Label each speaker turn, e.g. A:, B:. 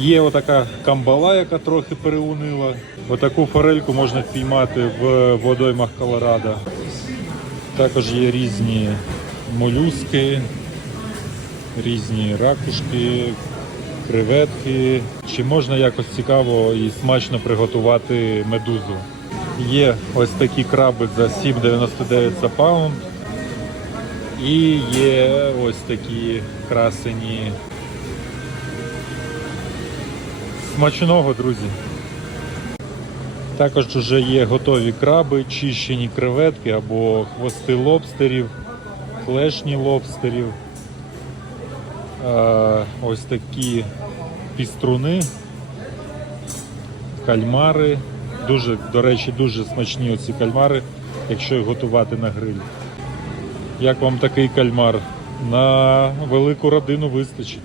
A: Є отака камбала, яка трохи переунила. Отаку форельку можна впіймати в водоймах Колорадо. Також є різні молюски, різні ракушки, креветки. Чи можна якось цікаво і смачно приготувати медузу? Є ось такі краби за 7,99 за паунд. І є ось такі красені. Смачного, друзі. Також вже є готові краби, чищені креветки або хвости лобстерів, клешні лобстерів. Е, ось такі піструни, кальмари. Дуже, до речі, дуже смачні оці кальмари, якщо їх готувати на гриль. Як вам такий кальмар? На велику родину вистачить.